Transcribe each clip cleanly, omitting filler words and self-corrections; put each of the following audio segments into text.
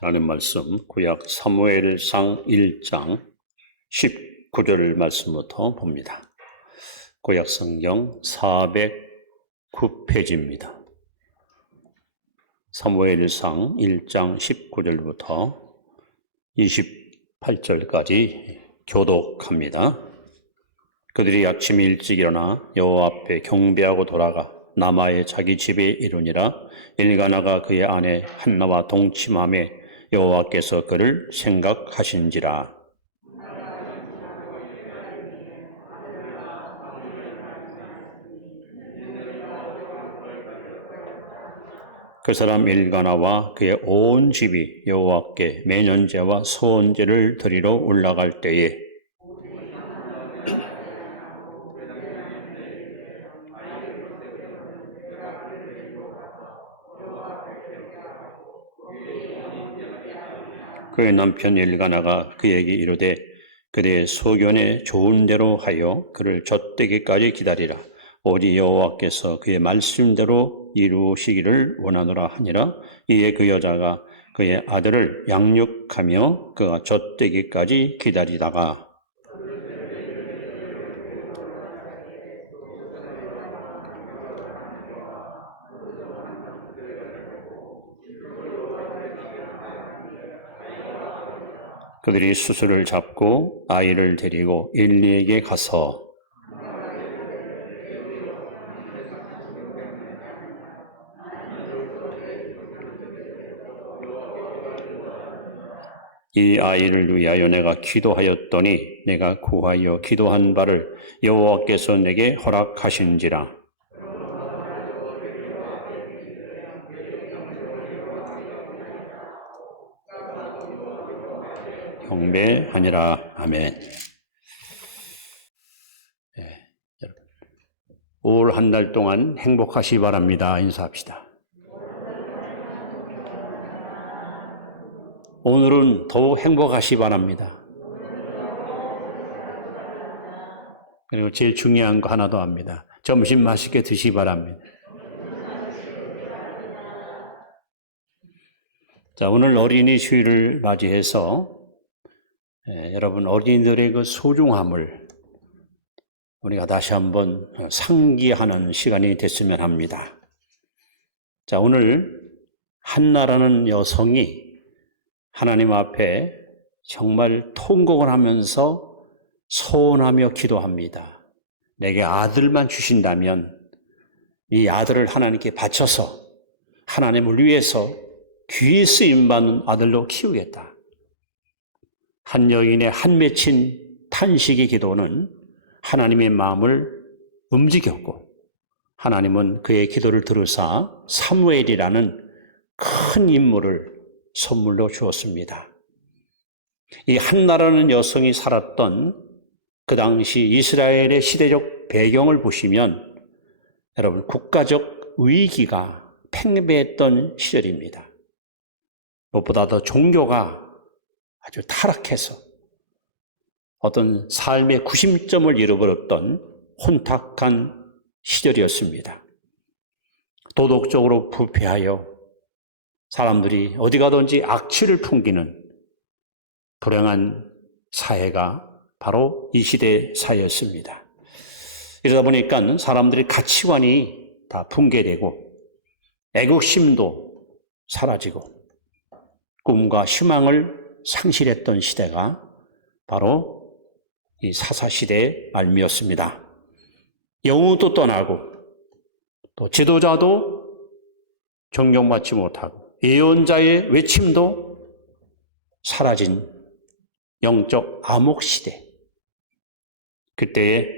하나님 말씀 구약 사무엘상 1장 19절 말씀부터 봅니다. 구약 성경 409페이지입니다. 사무엘상 1장 19절부터 28절까지 교독합니다. 그들이 아침 일찍 일어나 여호와 앞에 경배하고 돌아가 라마의 자기 집에 이르니라. 엘가나가 그의 아내 한나와 동침하며 여호와께서 그를 생각하신지라. 그 사람 엘가나와 그의 온 집이 여호와께 매년제와 소원제를 드리러 올라갈 때에 그의 남편 엘가나가 그에게 이르되 그대의 소견에 좋은 대로 하여 그를 젖되기까지 기다리라. 오직 여호와께서 그의 말씀대로 이루시기를 원하노라 하니라. 이에 그 여자가 그의 아들을 양육하며 그가 젖되기까지 기다리다가 그들이 수술을 잡고 아이를 데리고 엘리에게 가서 이 아이를 위하여 내가 기도하였더니 내가 구하여 기도한 바를 여호와께서 내게 허락하신지라. 경배하니라. 아멘. 올 한 달 동안 행복하시기 바랍니다. 인사합시다. 오늘은 더욱 행복하시기 바랍니다. 그리고 제일 중요한 거 하나 더 합니다. 점심 맛있게 드시기 바랍니다. 자, 오늘 어린이 주일을 맞이해서 여러분 어린이들의 그 소중함을 우리가 다시 한번 상기하는 시간이 됐으면 합니다. 자, 오늘 한나라는 여성이 하나님 앞에 정말 통곡을 하면서 소원하며 기도합니다. 내게 아들만 주신다면 이 아들을 하나님께 바쳐서 하나님을 위해서 귀히 쓰임받는 아들로 키우겠다. 한 여인의 한 맺힌 탄식의 기도는 하나님의 마음을 움직였고 하나님은 그의 기도를 들으사 사무엘이라는 큰 인물을 선물로 주었습니다. 이 한나라는 여성이 살았던 그 당시 이스라엘의 시대적 배경을 보시면 여러분 국가적 위기가 팽배했던 시절입니다. 무엇보다 더 종교가 아주 타락해서 어떤 삶의 구심점을 잃어버렸던 혼탁한 시절이었습니다. 도덕적으로 부패하여 사람들이 어디 가든지 악취를 풍기는 불행한 사회가 바로 이 시대의 사회였습니다. 이러다 보니까 사람들의 가치관이 다 붕괴되고 애국심도 사라지고 꿈과 희망을 상실했던 시대가 바로 이 사사시대의 말미였습니다. 영웅도 떠나고 또 지도자도 존경받지 못하고 예언자의 외침도 사라진 영적 암흑시대. 그때에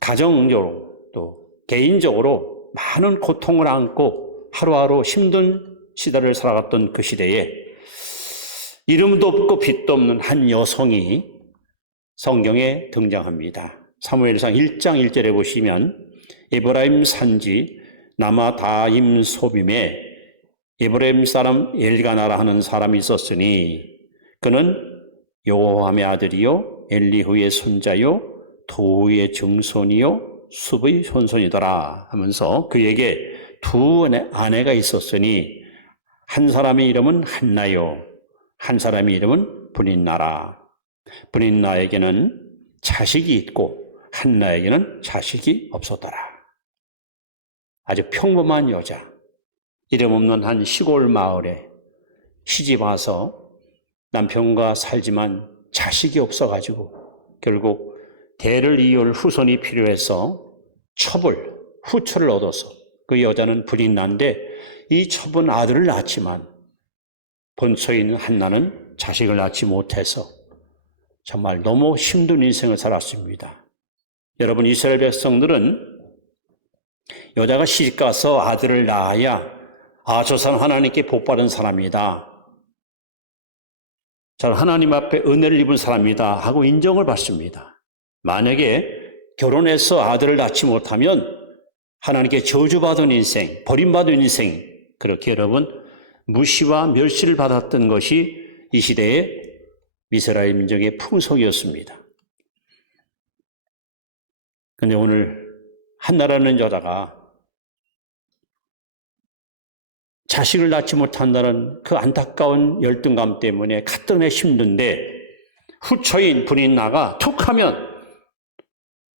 가정적으로 또 개인적으로 많은 고통을 안고 하루하루 힘든 시대를 살아갔던 그 시대에 이름도 없고 빛도 없는 한 여성이 성경에 등장합니다. 사무엘상 1장 1절에 보시면 에브라임 산지 나마다임 소빔에 에브라임 사람 엘가나라 하는 사람이 있었으니 그는 여호함의 아들이요 엘리후의 손자요 도우의 증손이요 숲의 손손이더라 하면서 그에게 두 아내가 있었으니 한 사람의 이름은 한나요, 한 사람의 이름은 브릿나라. 브릿나에게는 자식이 있고 한나에게는 자식이 없었더라. 아주 평범한 여자, 이름 없는 한 시골 마을에 시집 와서 남편과 살지만 자식이 없어가지고 결국 대를 이을 후손이 필요해서 후처를 얻어서 그 여자는 브릿나인데 이 첩은 아들을 낳았지만 본처에 있는 한나는 자식을 낳지 못해서 정말 너무 힘든 인생을 살았습니다. 여러분, 이스라엘 백성들은 여자가 시집가서 아들을 낳아야 저 사람 하나님께 복받은 사람이다, 저 하나님 앞에 은혜를 입은 사람이다 하고 인정을 받습니다. 만약에 결혼해서 아들을 낳지 못하면 하나님께 저주받은 인생, 버림받은 인생, 그렇게 여러분 무시와 멸시를 받았던 것이 이 시대의 이스라엘 민족의 풍속이었습니다. 그런데 오늘 한나라는 여자가 자식을 낳지 못한다는 그 안타까운 열등감 때문에 갖던 애 힘든데 후처인 브릿나가 툭하면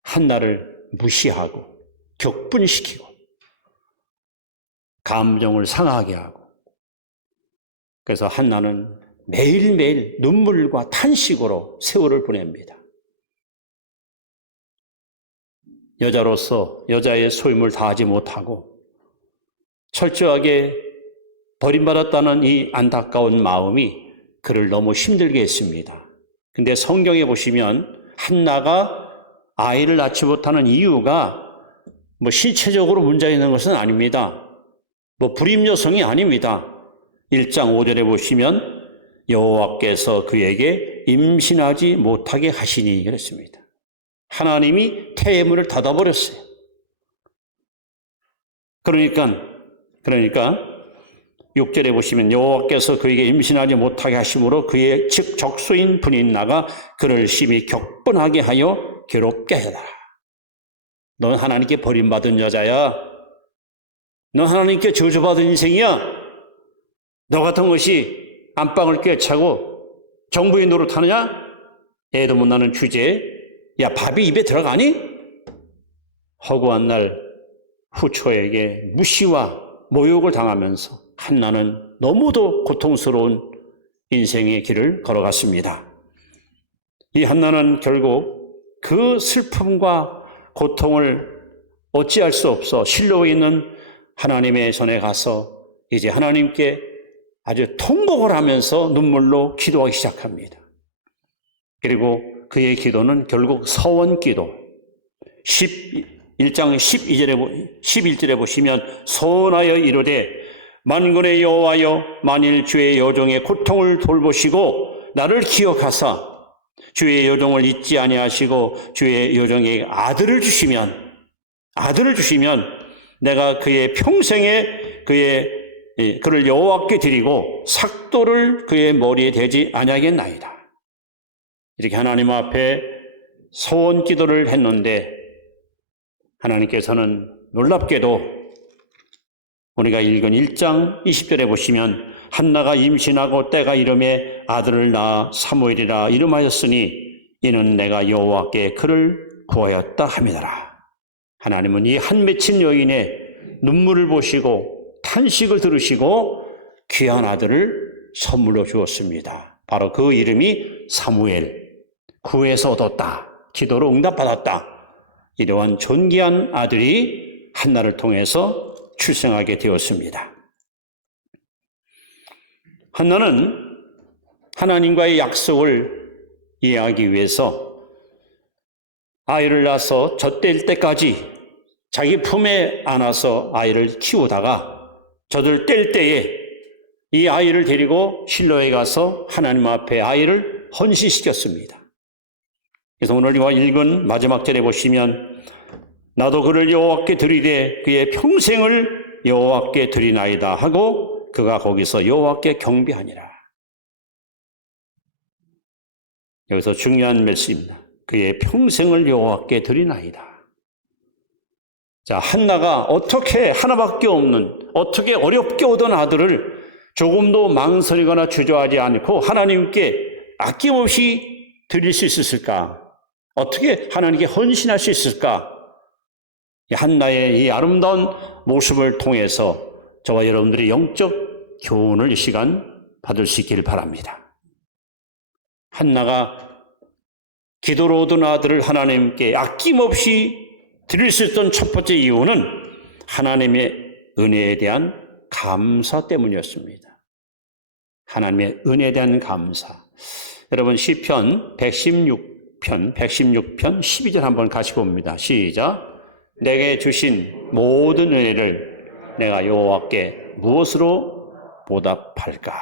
한나를 무시하고 격분시키고 감정을 상하게 하고, 그래서 한나는 매일매일 눈물과 탄식으로 세월을 보냅니다. 여자로서 여자의 소임을 다하지 못하고 철저하게 버림받았다는 이 안타까운 마음이 그를 너무 힘들게 했습니다. 근데 성경에 보시면 한나가 아이를 낳지 못하는 이유가 신체적으로 문제가 있는 것은 아닙니다. 불임 여성이 아닙니다. 1장 5절에 보시면 여호와께서 그에게 임신하지 못하게 하시니 그랬습니다. 하나님이 태의 문을 닫아버렸어요. 그러니까 6절에 보시면 여호와께서 그에게 임신하지 못하게 하심으로 그의 즉 적수인 브릿나가 그를 심히 격분하게 하여 괴롭게 하더라. 넌 하나님께 버림받은 여자야. 넌 하나님께 저주받은 인생이야. 너 같은 것이 안방을 꿰차고 정부의 노릇하느냐? 애도 못 낳는 주제에 야, 밥이 입에 들어가니? 허구한 날 후처에게 무시와 모욕을 당하면서 한나는 너무도 고통스러운 인생의 길을 걸어갔습니다. 이 한나는 결국 그 슬픔과 고통을 어찌할 수 없어 실로에 있는 하나님의 전에 가서 이제 하나님께 아주 통곡을 하면서 눈물로 기도하기 시작합니다. 그리고 그의 기도는 결국 서원기도, 1장 11절에 보시면 서원하여 이르되 만군의 여호와여, 만일 주의 여종의 고통을 돌보시고 나를 기억하사 주의 여종을 잊지 아니하시고 주의 여종에게 아들을 주시면 내가 그의 평생에 그를 여호와께 드리고 삭도를 그의 머리에 대지 아니하겠나이다. 이렇게 하나님 앞에 소원 기도를 했는데 하나님께서는 놀랍게도 우리가 읽은 1장 20절에 보시면 한나가 임신하고 때가 이름에 아들을 낳아 사무엘이라 이름하였으니 이는 내가 여호와께 그를 구하였다 함이더라. 하나님은 이 한 맺힌 여인의 눈물을 보시고 탄식을 들으시고 귀한 아들을 선물로 주었습니다. 바로 그 이름이 사무엘, 구해서 얻었다, 기도로 응답받았다. 이러한 존귀한 아들이 한나를 통해서 출생하게 되었습니다. 한나는 하나님과의 약속을 이해하기 위해서 아이를 낳아서 젖될 때까지 자기 품에 안아서 아이를 키우다가 젖을 뗄 때에 이 아이를 데리고 실로에 가서 하나님 앞에 아이를 헌신시켰습니다. 그래서 오늘 읽은 마지막 절에 보시면 나도 그를 여호와께 드리되 그의 평생을 여호와께 드리나이다 하고 그가 거기서 여호와께 경배하니라. 여기서 중요한 말씀입니다. 그의 평생을 여호와께 드리나이다. 자, 한나가 어떻게 하나밖에 없는, 어떻게 어렵게 얻은 아들을 조금도 망설이거나 주저하지 않고 하나님께 아낌없이 드릴 수 있었을까? 어떻게 하나님께 헌신할 수 있을까? 한나의 이 아름다운 모습을 통해서 저와 여러분들이 영적 교훈을 이 시간 받을 수 있기를 바랍니다. 한나가 기도로 얻은 아들을 하나님께 아낌없이 드릴 수 있던 첫 번째 이유는 하나님의 은혜에 대한 감사 때문이었습니다. 하나님의 은혜에 대한 감사. 여러분 시편 116편 12절 한번 같이 봅니다. 시작. 내게 주신 모든 은혜를 내가 여호와께 무엇으로 보답할까?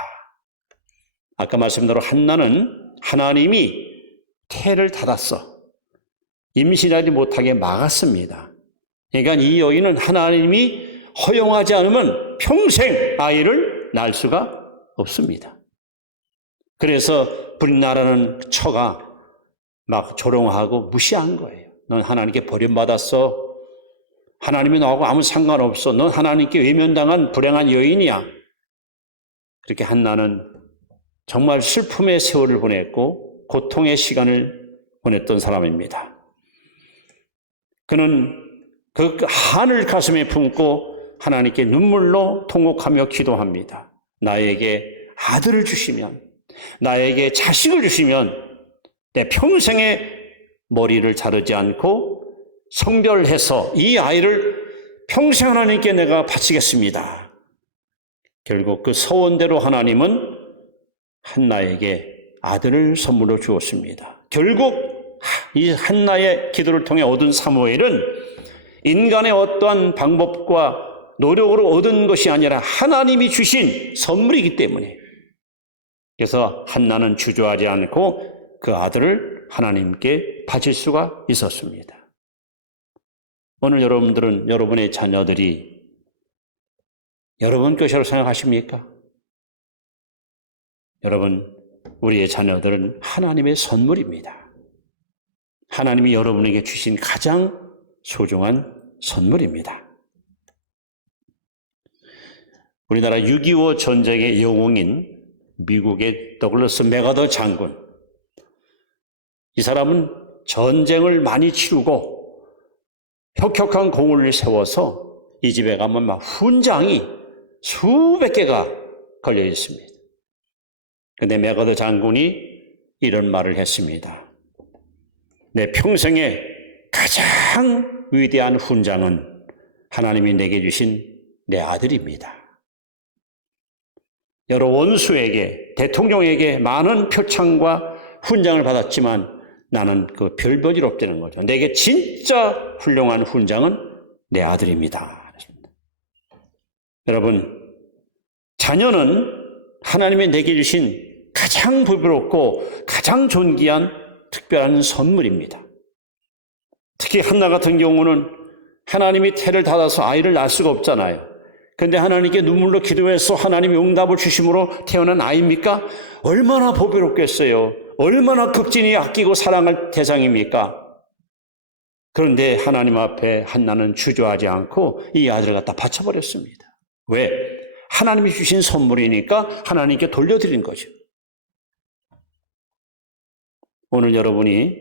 아까 말씀대로 한나는 하나님이 태를 닫았어. 임신하지 못하게 막았습니다. 그러니까 이 여인은 하나님이 허용하지 않으면 평생 아이를 낳을 수가 없습니다. 그래서 불나라는 처가 막 조롱하고 무시한 거예요. 넌 하나님께 버림받았어. 하나님이 너하고 아무 상관없어. 넌 하나님께 외면당한 불행한 여인이야. 그렇게 한나는 정말 슬픔의 세월을 보냈고 고통의 시간을 보냈던 사람입니다. 그는 그 한을 가슴에 품고 하나님께 눈물로 통곡하며 기도합니다. 나에게 아들을 주시면, 나에게 자식을 주시면 내 평생의 머리를 자르지 않고 성별해서 이 아이를 평생 하나님께 내가 바치겠습니다. 결국 그 서원대로 하나님은 한나에게 아들을 선물로 주었습니다. 결국 이 한나의 기도를 통해 얻은 사무엘은 인간의 어떠한 방법과 노력으로 얻은 것이 아니라 하나님이 주신 선물이기 때문에, 그래서 한나는 주저하지 않고 그 아들을 하나님께 바칠 수가 있었습니다. 오늘 여러분들은 여러분의 자녀들이 여러분 것이라고 생각하십니까? 여러분, 우리의 자녀들은 하나님의 선물입니다. 하나님이 여러분에게 주신 가장 소중한 선물입니다. 우리나라 6.25 전쟁의 영웅인 미국의 더글러스 맥아더 장군, 이 사람은 전쟁을 많이 치르고 혁혁한 공을 세워서 이 집에 가면 막 훈장이 수백 개가 걸려 있습니다. 그런데 맥아더 장군이 이런 말을 했습니다. 내 평생에 가장 위대한 훈장은 하나님이 내게 주신 내 아들입니다. 여러 원수에게, 대통령에게 많은 표창과 훈장을 받았지만 나는 그 별 볼 일 없다는 거죠. 내게 진짜 훌륭한 훈장은 내 아들입니다. 여러분, 자녀는 하나님이 내게 주신 가장 부끄럽고 가장 존귀한 특별한 선물입니다. 특히 한나 같은 경우는 하나님이 태를 닫아서 아이를 낳을 수가 없잖아요. 그런데 하나님께 눈물로 기도해서 하나님이 응답을 주심으로 태어난 아이입니까? 얼마나 보배롭겠어요. 얼마나 극진히 아끼고 사랑할 대상입니까? 그런데 하나님 앞에 한나는 주저하지 않고 이 아들을 갖다 바쳐버렸습니다. 왜? 하나님이 주신 선물이니까 하나님께 돌려드린 거죠. 오늘 여러분이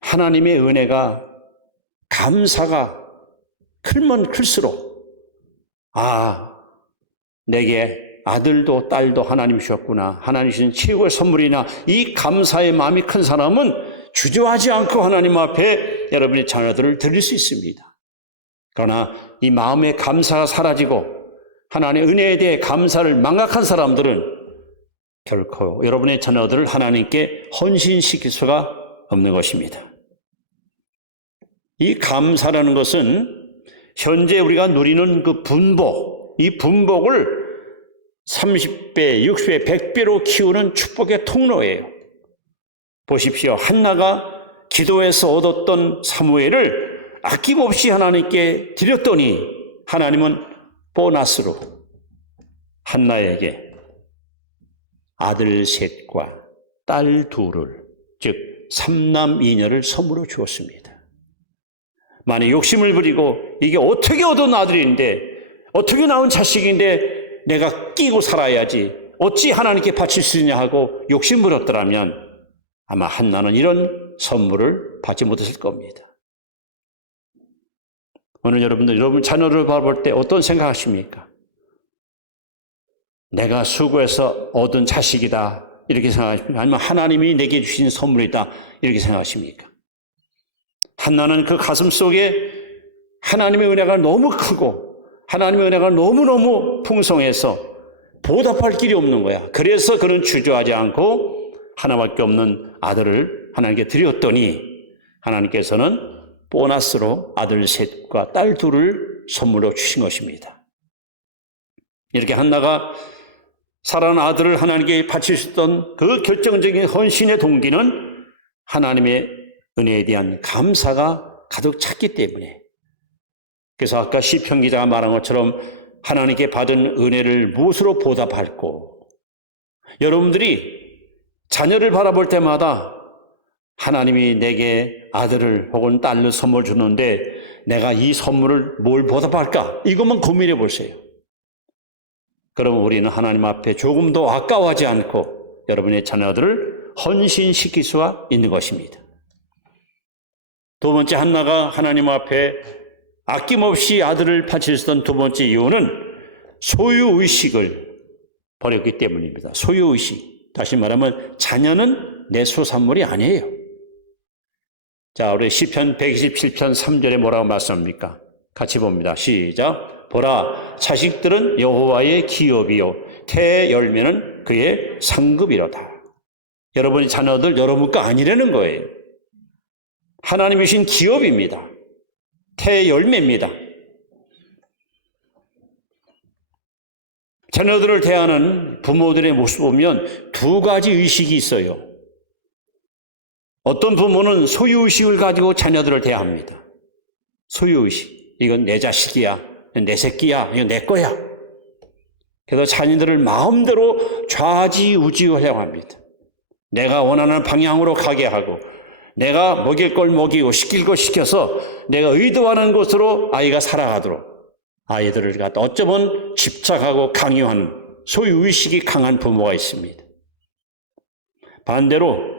하나님의 은혜가, 감사가 클면 클수록 내게 아들도 딸도 하나님이 주셨구나, 하나님 주신 최고의 선물이나, 이 감사의 마음이 큰 사람은 주저하지 않고 하나님 앞에 여러분의 자녀들을 드릴 수 있습니다. 그러나 이 마음의 감사가 사라지고 하나님의 은혜에 대해 감사를 망각한 사람들은 결코 여러분의 자녀들을 하나님께 헌신시킬 수가 없는 것입니다. 이 감사라는 것은 현재 우리가 누리는 그 분복, 이 분복을 30배, 60배, 100배로 키우는 축복의 통로예요. 보십시오. 한나가 기도해서 얻었던 사무엘을 아낌없이 하나님께 드렸더니 하나님은 보너스로 한나에게 아들 셋과 딸 둘을, 즉 3남 2녀를 선물로 주었습니다. 만약 욕심을 부리고 이게 어떻게 얻은 아들인데, 어떻게 낳은 자식인데 내가 끼고 살아야지 어찌 하나님께 바칠 수 있냐 하고 욕심부렸더라면 아마 한나는 이런 선물을 받지 못했을 겁니다. 오늘 여러분 자녀를 바라볼 때 어떤 생각하십니까? 내가 수고해서 얻은 자식이다 이렇게 생각하십니까? 아니면 하나님이 내게 주신 선물이다 이렇게 생각하십니까? 한나는 그 가슴 속에 하나님의 은혜가 너무 크고 하나님의 은혜가 너무너무 풍성해서 보답할 길이 없는 거야. 그래서 그는 주저하지 않고 하나밖에 없는 아들을 하나님께 드렸더니 하나님께서는 보너스로 아들 셋과 딸 둘을 선물로 주신 것입니다. 이렇게 한나가 사랑하는 아들을 하나님께 바칠 수 있던 그 결정적인 헌신의 동기는 하나님의 은혜에 대한 감사가 가득 찼기 때문에, 그래서 아까 시편 기자가 말한 것처럼 하나님께 받은 은혜를 무엇으로 보답할꼬? 여러분들이 자녀를 바라볼 때마다 하나님이 내게 아들을 혹은 딸을 선물 주는데 내가 이 선물을 뭘 보답할까? 이것만 고민해 보세요. 그럼 우리는 하나님 앞에 조금 더 아까워하지 않고 여러분의 자녀들을 헌신시킬 수가 있는 것입니다. 두 번째, 한나가 하나님 앞에 아낌없이 아들을 바칠 수 있던 두 번째 이유는 소유의식을 버렸기 때문입니다. 소유의식. 다시 말하면 자녀는 내 소산물이 아니에요. 자, 우리 시편 127편 3절에 뭐라고 말씀합니까? 같이 봅니다. 시작. 보라, 자식들은 여호와의 기업이요 태의 열매는 그의 상급이로다. 여러분의 자녀들 여러분 거 아니라는 거예요. 하나님이 주신 기업입니다. 태의 열매입니다. 자녀들을 대하는 부모들의 모습 보면 두 가지 의식이 있어요. 어떤 부모는 소유의식을 가지고 자녀들을 대합니다. 소유의식. 이건 내 자식이야. 내 새끼야. 이건 내 거야. 그래서 자녀들을 마음대로 좌지우지하려고 합니다. 내가 원하는 방향으로 가게 하고 내가 먹일 걸 먹이고 시킬 걸 시켜서 내가 의도하는 곳으로 아이가 살아가도록 아이들을 갖다 어쩌면 집착하고 강요하는 소유의식이 강한 부모가 있습니다. 반대로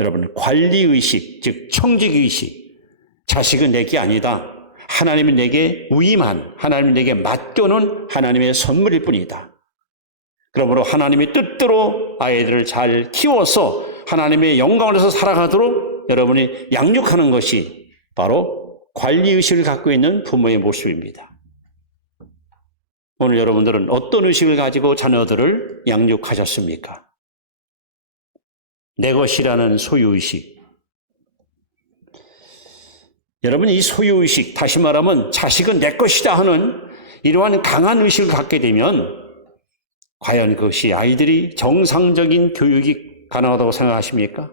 여러분 관리의식, 즉 청직의식, 자식은 내게 아니다. 하나님이 내게 위임한, 하나님이 내게 맡겨놓은 하나님의 선물일 뿐이다. 그러므로 하나님의 뜻대로 아이들을 잘 키워서 하나님의 영광에서 살아가도록 여러분이 양육하는 것이 바로 관리의식을 갖고 있는 부모의 모습입니다. 오늘 여러분들은 어떤 의식을 가지고 자녀들을 양육하셨습니까? 내 것이라는 소유의식. 여러분, 이 소유의식, 다시 말하면 자식은 내 것이다 하는 이러한 강한 의식을 갖게 되면 과연 그것이 아이들이 정상적인 교육이 가능하다고 생각하십니까?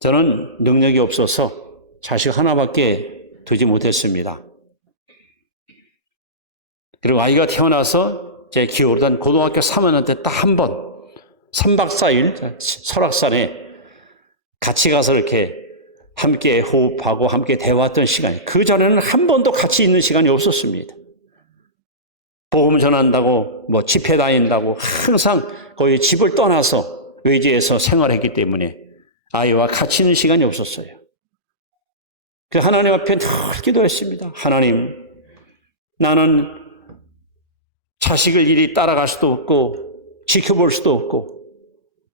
저는 능력이 없어서 자식 하나밖에 두지 못했습니다. 그리고 아이가 태어나서 제 기어오르던 고등학교 3학년 때 딱 한 번 3박 4일 설악산에 같이 가서 이렇게 함께 호흡하고 함께 대화했던 시간이, 그 전에는 한 번도 같이 있는 시간이 없었습니다. 복음 전한다고 뭐 집회 다닌다고 항상 거의 집을 떠나서 외지에서 생활했기 때문에 아이와 같이 있는 시간이 없었어요. 그 하나님 앞에 늘 기도했습니다. 하나님, 나는 자식을 이리 따라갈 수도 없고 지켜볼 수도 없고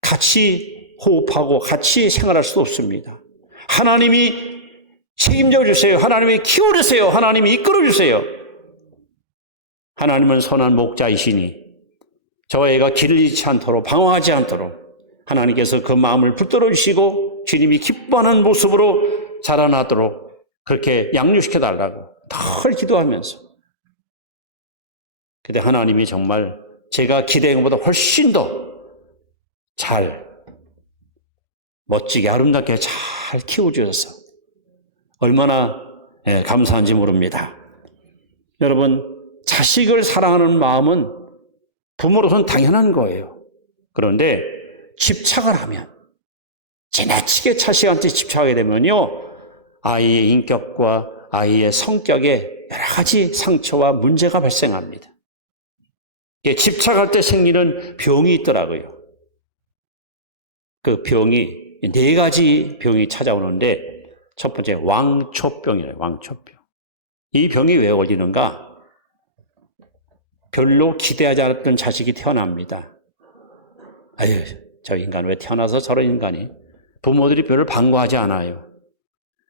같이 호흡하고 같이 생활할 수도 없습니다. 하나님이 책임져 주세요. 하나님이 키워주세요. 하나님이 이끌어 주세요. 하나님은 선한 목자이시니 저 애가 길을 잃지 않도록, 방황하지 않도록 하나님께서 그 마음을 붙들어 주시고 주님이 기뻐하는 모습으로 자라나도록 그렇게 양육시켜 달라고 늘 기도하면서, 근데 하나님이 정말 제가 기대한 것보다 훨씬 더 잘, 멋지게, 아름답게 잘 키워주셔서 얼마나 감사한지 모릅니다. 여러분, 자식을 사랑하는 마음은 부모로서는 당연한 거예요. 그런데 집착을 하면, 지나치게 자식한테 집착하게 되면요, 아이의 인격과 아이의 성격에 여러 가지 상처와 문제가 발생합니다. 집착할 때 생기는 병이 있더라고요. 그 병이 4가지 병이 찾아오는데 첫 번째 왕초병이에요. 왕초병. 이 병이 왜 걸리는가? 별로 기대하지 않았던 자식이 태어납니다. 아유, 저 인간 왜 태어나서 저런 인간이? 부모들이 별로 반가워하지 않아요.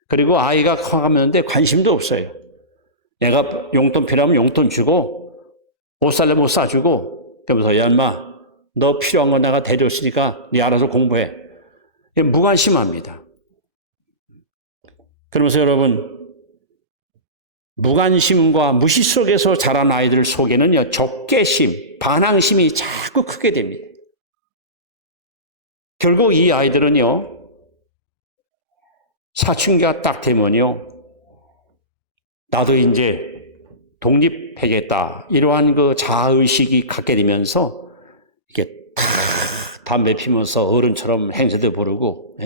그리고 아이가 커가는데 관심도 없어요. 내가 용돈 필요하면 용돈 주고 옷 살려면 옷 사주고 그러면서 야 인마 너 필요한 거 내가 대줬으니까 네 알아서 공부해. 무관심합니다. 그러면서 여러분 무관심과 무시 속에서 자란 아이들 속에는요 적개심, 반항심이 자꾸 크게 됩니다. 결국 이 아이들은요 사춘기가 딱 되면요 나도 이제 독립하겠다 이러한 그 자아의식이 갖게 되면서 이게 탁 담배 피면서 어른처럼 행세도 부르고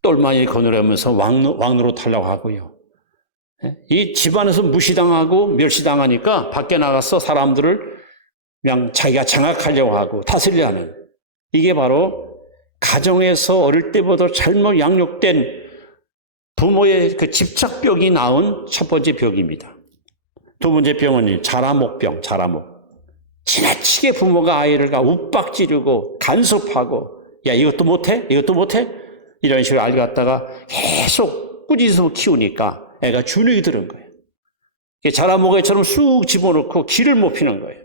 똘마니 거느리면서 왕노로 타려고 하고요. 이 집안에서 무시당하고 멸시당하니까 밖에 나가서 사람들을 그냥 자기가 장악하려고 하고 다스리려 하는 이게 바로 가정에서 어릴 때부터 잘못 양육된 부모의 그 집착병이 낳은 첫 번째 병입니다. 두 번째 병은 자라목병, 자라목. 지나치게 부모가 아이를 욱박지르고 간섭하고 야 이것도 못해? 이것도 못해? 이런 식으로 아이를 갖다가 계속 꾸짖어서 키우니까 애가 주눅이 드는 거예요. 자라목애처럼 쑥 집어넣고 기를 못 피는 거예요.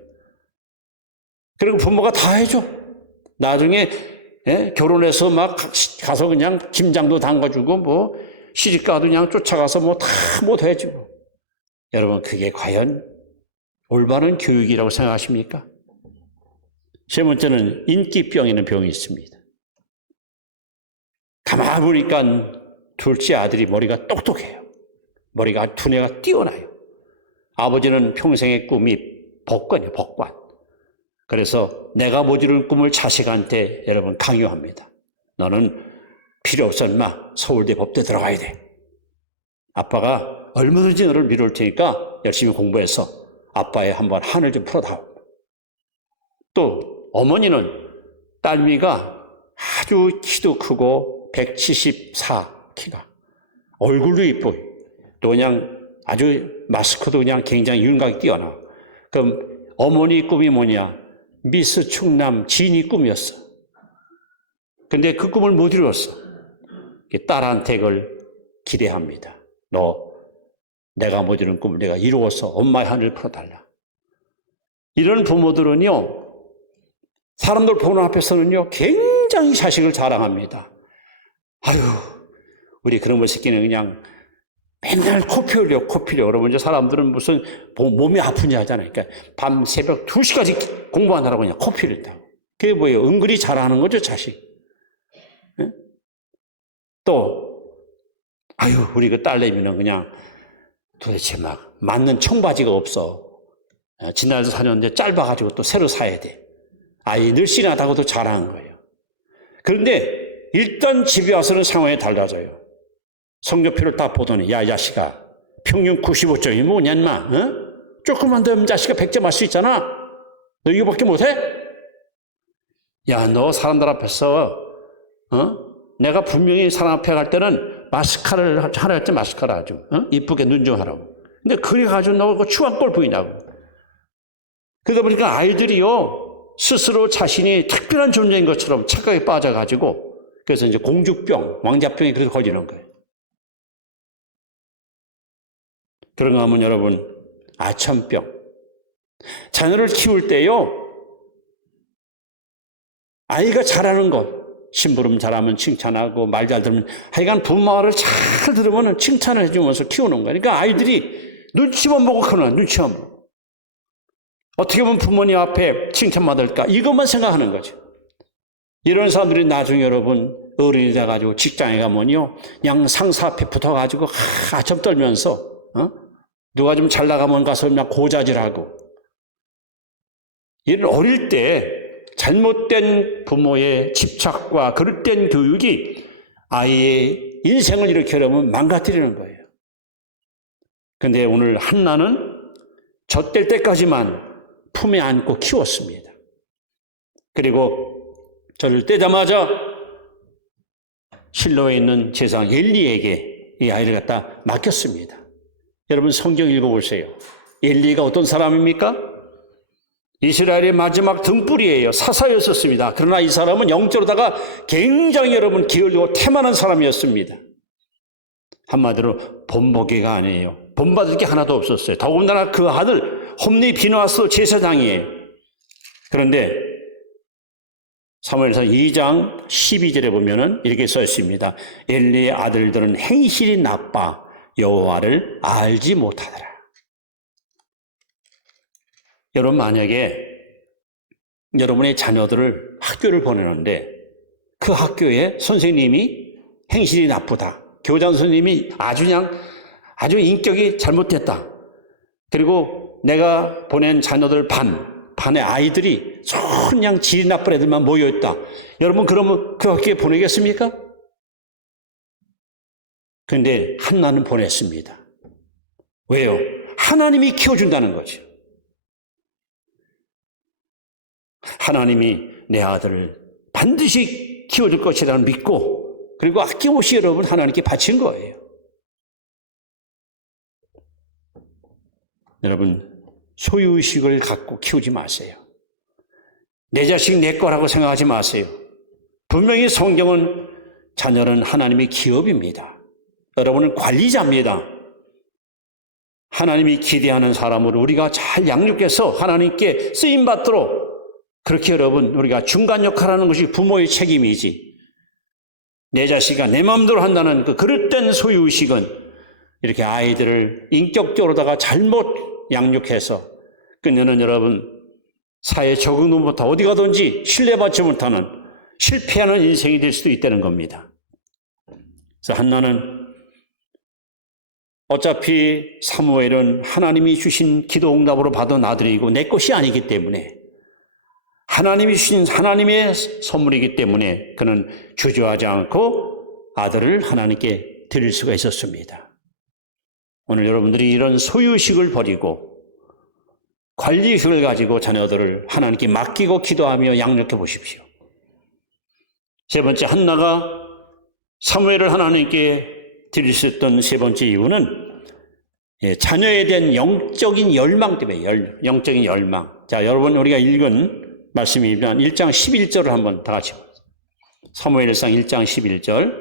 그리고 부모가 다 해줘. 나중에 결혼해서 막 가서 그냥 김장도 담가주고 뭐 시집가도 그냥 쫓아가서 뭐 다 못 해주고. 여러분 그게 과연 올바른 교육이라고 생각하십니까? 세 번째는 인기병이라는 병이 있습니다. 가만히 보니까 둘째 아들이 머리가 똑똑해요. 머리가 두뇌가 뛰어나요. 아버지는 평생의 꿈이 법관이에요. 법관. 그래서 내가 모지른 꿈을 자식한테 여러분 강요합니다. 너는 필요 없어 인마 서울대 법대 들어가야 돼. 아빠가 얼마든지 너를 미룰 테니까 열심히 공부해서 아빠의 한번 한을 좀 풀어다오. 또 어머니는 딸미가 아주 키도 크고 174 키가 얼굴도 이쁘고 또 그냥 아주 마스크도 그냥 굉장히 윤곽이 뛰어나. 그럼 어머니 꿈이 뭐냐? 미스 충남 진이 꿈이었어. 근데 그 꿈을 못 이루었어. 딸한테 그걸 기대합니다. 너 내가 못 이룬 꿈을 내가 이루어서 엄마의 하늘을 풀어달라. 이런 부모들은요. 사람들 보는 앞에서는요. 굉장히 자식을 자랑합니다. 아유 우리 그런 새끼는 그냥 맨날 코피 흘려 코피 흘려. 여러분 이제 사람들은 무슨 몸이 아프냐 하잖아요. 그러니까 밤 새벽 2시까지 공부하느라고 그냥 코피 흘린다고. 그게 뭐예요? 은근히 잘하는 거죠 자식. 네? 또 아유 우리 그 딸내미는 그냥 도대체 막 맞는 청바지가 없어. 지난해도 사줬는데 짧아가지고 또 새로 사야 돼. 아이 늘씬하다고도 잘하는 거예요. 그런데 일단 집에 와서는 상황이 달라져요. 성적표를 딱 보더니 야 자식아 평균 95점이 뭐냐 인마 조금만 더 하면 자식아 100점 할 수 있잖아. 너 이거밖에 못해? 야 너 사람들 앞에서 내가 분명히 사람 앞에 갈 때는 마스카라를 하라 했지. 마스카라 아주 이쁘게 눈 좀 하라고. 근데 그래가지고 너 그 추한 꼴 보이냐고. 그러다 보니까 아이들이요 스스로 자신이 특별한 존재인 것처럼 착각에 빠져가지고 그래서 이제 공주병, 왕자병에 그래서 걸리는 거예요. 그런가 하면 여러분 아천병. 자녀를 키울 때요 아이가 잘하는 것 심부름 잘하면 칭찬하고 말 잘 들으면 하여간 부모 말을 잘 들으면 칭찬을 해주면서 키우는 거예요. 그러니까 아이들이 눈치만 보고 크는 눈치만 보고 어떻게 보면 부모님 앞에 칭찬받을까 이것만 생각하는 거죠. 이런 사람들이 나중에 여러분 어른이 돼가지고 직장에 가면요 그냥 상사 앞에 붙어가지고 아첨 떨면서 누가 좀 잘 나가면 가서 그냥 고자질하고 이런 어릴 때 잘못된 부모의 집착과 그릇된 교육이 아이의 인생을 일으키려면 망가뜨리는 거예요. 근데 오늘 한나는 젖될 때까지만 품에 안고 키웠습니다. 그리고 젖을 떼자마자 실로에 있는 제사장 엘리에게 이 아이를 갖다 맡겼습니다. 여러분 성경 읽어보세요. 엘리가 어떤 사람입니까? 이스라엘의 마지막 등불이에요. 사사였었습니다. 그러나 이 사람은 영적으로다가 굉장히 여러분 기울고 태만한 사람이었습니다. 한마디로 본보기가 아니에요. 본받을 게 하나도 없었어요. 더군다나 그 아들 홈리 비누아스 제사장이에요. 그런데 사무엘상 2장 12절에 보면은 이렇게 써 있습니다. 엘리의 아들들은 행실이 나빠 여호와를 알지 못하더라. 여러분 만약에 여러분의 자녀들을 학교를 보내는데 그 학교에 선생님이 행실이 나쁘다. 교장 선생님이 아주 인격이 잘못됐다. 그리고 내가 보낸 자녀들 반의 아이들이 그냥 질이 나쁜 애들만 모여있다. 여러분 그러면 그 학교에 보내겠습니까? 그런데 한나는 보냈습니다. 왜요? 하나님이 키워준다는 거죠. 하나님이 내 아들을 반드시 키워줄 것이라는 믿고 그리고 아낌없이 여러분 하나님께 바친 거예요. 여러분 소유의식을 갖고 키우지 마세요. 내 자식 내 거라고 생각하지 마세요. 분명히 성경은 자녀는 하나님의 기업입니다. 여러분은 관리자입니다. 하나님이 기대하는 사람으로 우리가 잘 양육해서 하나님께 쓰임받도록 그렇게 여러분 우리가 중간 역할하는 것이 부모의 책임이지 내 자식이 내 마음대로 한다는 그 그릇된 소유의식은 이렇게 아이들을 인격적으로다가 잘못 양육해서 그녀는 여러분 사회 적응도 못하고 어디 가든지 신뢰받지 못하는 실패하는 인생이 될 수도 있다는 겁니다. 그래서 한나는 어차피 사무엘은 하나님이 주신 기도 응답으로 받은 아들이고 내 것이 아니기 때문에 하나님이 주신 하나님의 선물이기 때문에 그는 주저하지 않고 아들을 하나님께 드릴 수가 있었습니다. 오늘 여러분들이 이런 소유의식을 버리고 관리의식을 가지고 자녀들을 하나님께 맡기고 기도하며 양육해 보십시오. 세 번째, 한나가 사무엘을 하나님께 드릴 수 있던 세 번째 이유는 자녀에 대한 영적인 열망 때문에 영적인 열망. 자, 여러분 우리가 읽은 말씀이면 1장 11절을 한번 다 같이 보세요. 사무엘상 1장 11절.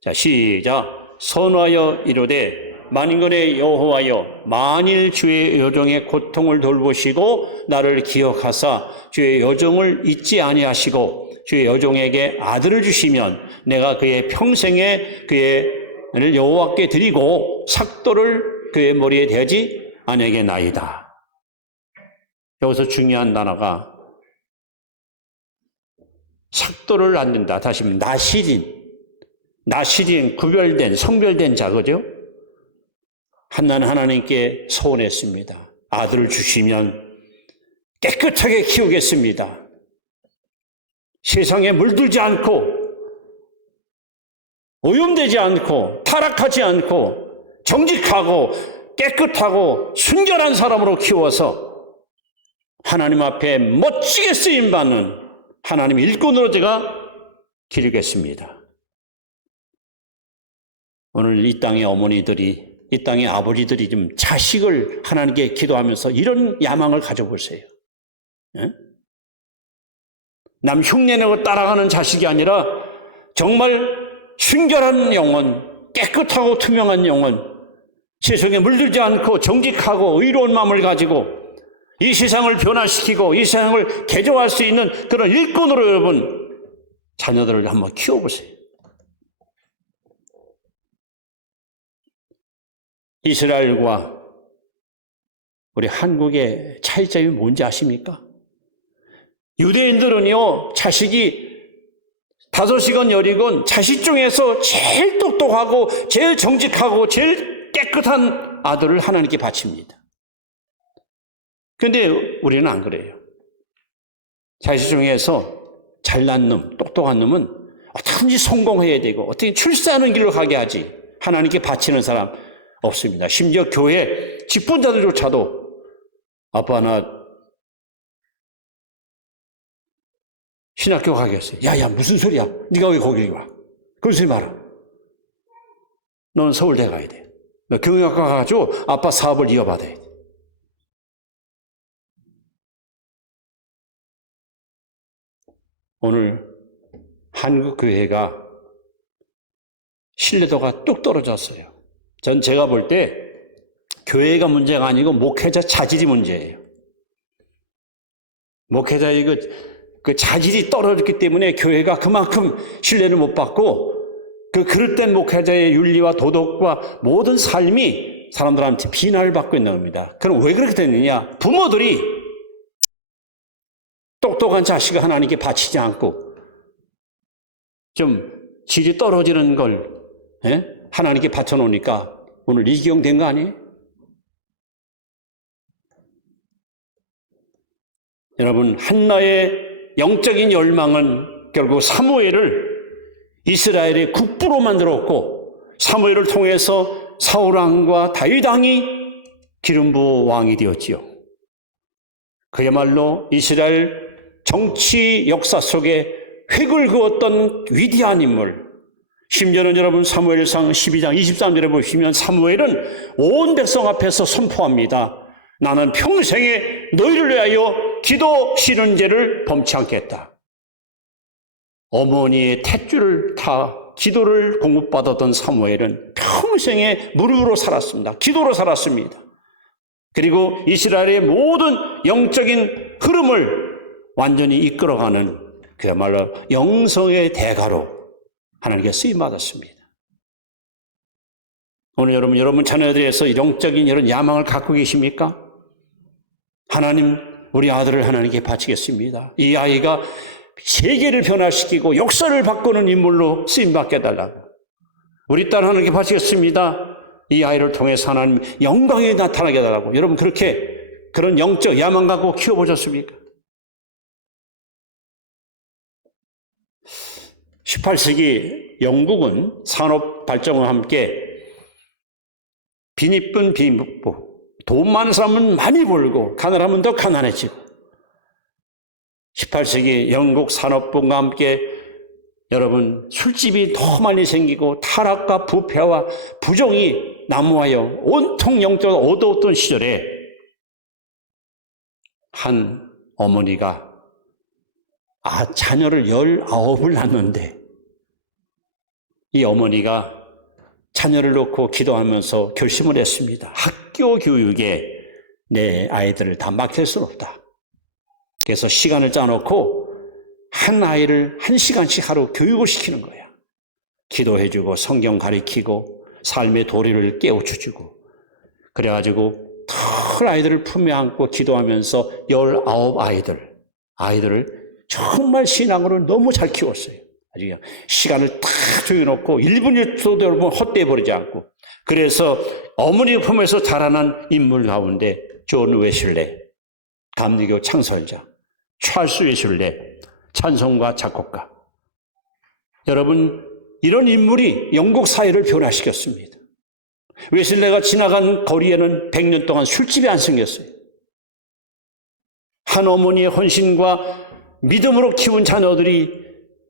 자, 시작. 선하여 이르되 만군의 여호와여 만일 주의 여종의 고통을 돌보시고 나를 기억하사 주의 여종을 잊지 아니하시고 주의 여종에게 아들을 주시면 내가 그의 평생에 그의 여호와께 드리고 삭도를 그의 머리에 대지 아니하겠나이다. 여기서 중요한 단어가 삭도를 안는다. 다시 나시린 구별된 성별된 자, 그죠? 한나는 하나님께 소원했습니다. 아들을 주시면 깨끗하게 키우겠습니다. 세상에 물들지 않고 오염되지 않고 타락하지 않고 정직하고 깨끗하고 순결한 사람으로 키워서 하나님 앞에 멋지게 쓰임받는 하나님의 일꾼으로 제가 기르겠습니다. 오늘 이 땅의 어머니들이 이 땅의 아버지들이 좀 자식을 하나님께 기도하면서 이런 야망을 가져보세요. 예? 남 흉내내고 따라가는 자식이 아니라 정말 순결한 영혼, 깨끗하고 투명한 영혼, 세상에 물들지 않고 정직하고 의로운 마음을 가지고 이 세상을 변화시키고 이 세상을 개조할 수 있는 그런 일꾼으로 여러분 자녀들을 한번 키워보세요. 이스라엘과 우리 한국의 차이점이 뭔지 아십니까? 유대인들은요, 자식이 5이건 10이건 자식 중에서 제일 똑똑하고 제일 정직하고 제일 깨끗한 아들을 하나님께 바칩니다. 그런데 우리는 안 그래요. 자식 중에서 잘난 놈, 똑똑한 놈은 어떻게든지 성공해야 되고 어떻게 출세하는 길로 가게 하지. 하나님께 바치는 사람 없습니다. 심지어 교회 직분자들조차도 아빠 나 신학교 가겠어요. 야야 무슨 소리야? 네가 왜 거기 와? 그런 소리 마라. 너는 서울대 가야 돼. 너 경영학과 가가지고 아빠 사업을 이어받아야 돼. 오늘 한국 교회가 신뢰도가 뚝 떨어졌어요. 제가 볼 때 교회가 문제가 아니고 목회자 자질이 문제예요. 목회자의 그 자질이 떨어졌기 때문에 교회가 그만큼 신뢰를 못 받고 그 그릇된 목회자의 윤리와 도덕과 모든 삶이 사람들한테 비난을 받고 있는 겁니다. 그럼 왜 그렇게 됐느냐? 부모들이 똑똑한 자식을 하나님께 바치지 않고 좀 질이 떨어지는 걸 하나님께 바쳐놓으니까 오늘 이 지경 된 거 아니에요? 여러분, 한나의 영적인 열망은 결국 사무엘을 이스라엘의 국부로 만들었고 사무엘을 통해서 사울왕과 다윗왕이 기름 부어 왕이 되었지요. 그야말로 이스라엘 정치 역사 속에 획을 그었던 위대한 인물. 심지어는 여러분 사무엘상 12장 23절에 보시면 사무엘은 온 백성 앞에서 선포합니다. 나는 평생에 너희를 위하여 기도 쉬는 죄를 범치 않겠다. 어머니의 탯줄을 타 기도를 공급받았던 사무엘은 평생에 무릎으로 살았습니다. 기도로 살았습니다. 그리고 이스라엘의 모든 영적인 흐름을 완전히 이끌어가는 그야말로 영성의 대가로 하나님께 쓰임받았습니다. 오늘 여러분 자녀들에서 영적인 이런 야망을 갖고 계십니까? 하나님, 우리 아들을 하나님께 바치겠습니다. 이 아이가 세계를 변화시키고 역사를 바꾸는 인물로 쓰임받게 해달라고. 우리 딸 하나님께 바치겠습니다. 이 아이를 통해서 하나님 영광이 나타나게 해달라고. 여러분 그런 영적 야망 갖고 키워보셨습니까? 18세기 영국은 산업 발전과 함께 빈이쁜 빈부, 돈 많은 사람은 많이 벌고 가난하면 더 가난해지고 18세기 영국 산업붐과 함께 여러분 술집이 너무 많이 생기고 타락과 부패와 부정이 난무하여 온통 영적으로 어두웠던 시절에 한 어머니가 자녀를 19을 낳는데 이 어머니가 자녀를 놓고 기도하면서 결심을 했습니다. 학교 교육에 내 아이들을 다 맡길 수는 없다. 그래서 시간을 짜놓고 한 아이를 1시간씩 하루 교육을 시키는 거야. 기도해주고 성경 가르치고 삶의 도리를 깨우쳐주고 그래가지고 털 아이들을 품에 안고 기도하면서 19 아이들을 정말 신앙으로 너무 잘 키웠어요. 아주 그냥 시간을 딱 정해놓고 1분 1초도 여러분 헛되어버리지 않고 그래서 어머니 품에서 자라난 인물 가운데 존 웨슬레 감리교 창설자, 찰스 웨슬레 찬송가 작곡가 여러분 이런 인물이 영국 사회를 변화시켰습니다. 웨슬레가 지나간 거리에는 100년 동안 술집이 안 생겼어요. 한 어머니의 헌신과 믿음으로 키운 자녀들이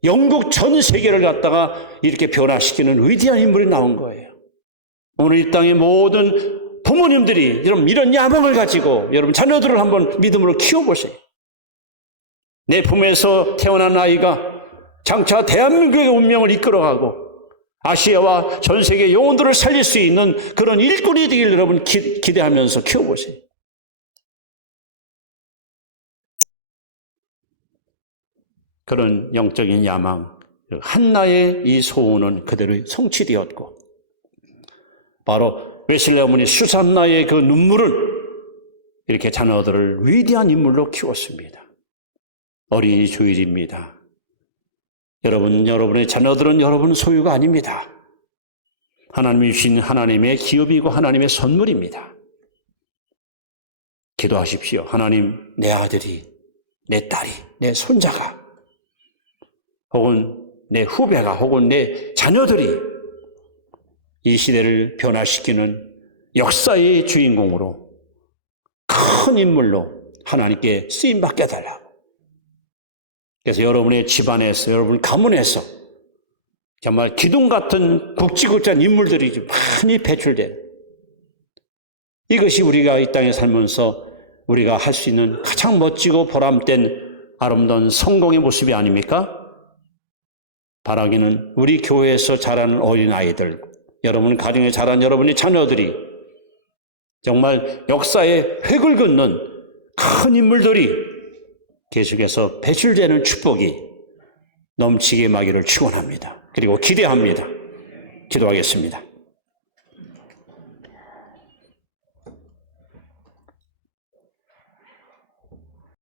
영국 전 세계를 갖다가 이렇게 변화시키는 위대한 인물이 나온 거예요. 오늘 이 땅의 모든 부모님들이 여러분 이런 야망을 가지고 여러분 자녀들을 한번 믿음으로 키워보세요. 내 품에서 태어난 아이가 장차 대한민국의 운명을 이끌어가고 아시아와 전 세계 영혼들을 살릴 수 있는 그런 일꾼이 되길 여러분 기대하면서 키워보세요. 그런 영적인 야망, 한나의 이 소원은 그대로 성취되었고 바로 웨슬레 어머니 수산나의 그 눈물은 이렇게 자녀들을 위대한 인물로 키웠습니다. 어린이 주일입니다. 여러분의 자녀들은 여러분 소유가 아닙니다. 하나님이 주신 하나님의 기업이고 하나님의 선물입니다. 기도하십시오. 하나님, 내 아들이, 내 딸이, 내 손자가 혹은 내 후배가 혹은 내 자녀들이 이 시대를 변화시키는 역사의 주인공으로 큰 인물로 하나님께 쓰임받게 해달라고. 그래서 여러분의 집안에서, 여러분 가문에서 정말 기둥 같은 굵직굵직한 인물들이 많이 배출돼요. 이것이 우리가 이 땅에 살면서 우리가 할 수 있는 가장 멋지고 보람된 아름다운 성공의 모습이 아닙니까? 바라기는 우리 교회에서 자라는 어린아이들, 여러분 가정에 자란 여러분의 자녀들이 정말 역사의 획을 긋는 큰 인물들이 계속해서 배출되는 축복이 넘치게 임하기를 축원합니다. 그리고 기대합니다. 기도하겠습니다.